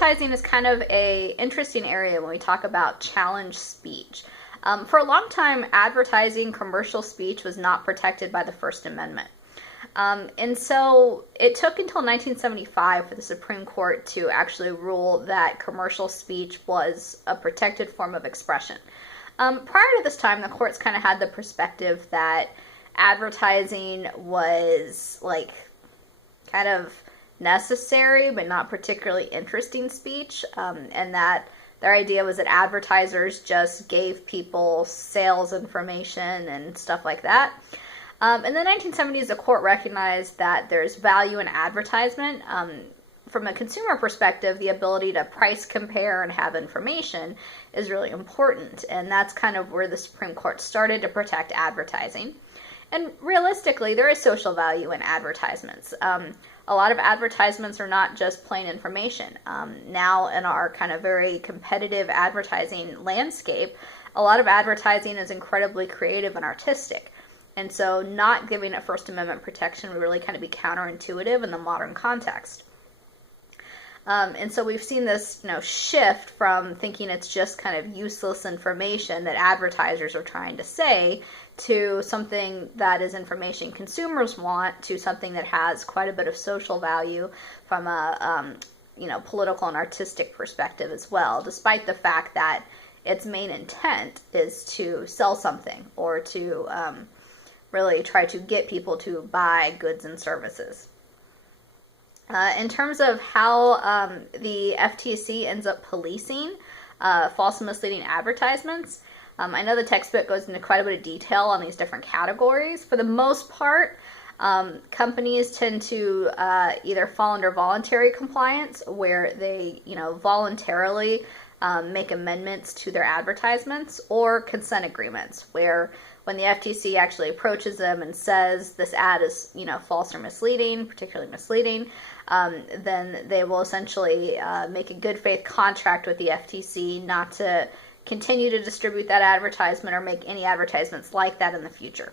advertising is kind of a interesting area when we talk about challenge speech. For a long time, advertising commercial speech was not protected by the First Amendment. And so it took until 1975 for the Supreme Court to actually rule that commercial speech was a protected form of expression. Prior to this time, the courts kind of had the perspective that advertising was like kind of necessary but not particularly interesting speech, and that their idea was that advertisers just gave people sales information and stuff like that. In the 1970s, the court recognized that there's value in advertisement. From a consumer perspective, the ability to price compare and have information is really important, and that's kind of where the Supreme Court started to protect advertising. And realistically, there is social value in advertisements. A lot of advertisements are not just plain information. Now, in our kind of very competitive advertising landscape, a lot of advertising is incredibly creative and artistic. And so not giving it First Amendment protection would really kind of be counterintuitive in the modern context. And so we've seen this, shift from thinking it's just kind of useless information that advertisers are trying to say to something that is information consumers want, to something that has quite a bit of social value from a political and artistic perspective as well, despite the fact that its main intent is to sell something or to really try to get people to buy goods and services. In terms of how the FTC ends up policing false and misleading advertisements, I know the textbook goes into quite a bit of detail on these different categories. For the most part, companies tend to either fall under voluntary compliance, where they, voluntarily make amendments to their advertisements, or consent agreements, where when the FTC actually approaches them and says this ad is, false or misleading, particularly misleading, then they will essentially make a good faith contract with the FTC not to continue to distribute that advertisement or make any advertisements like that in the future.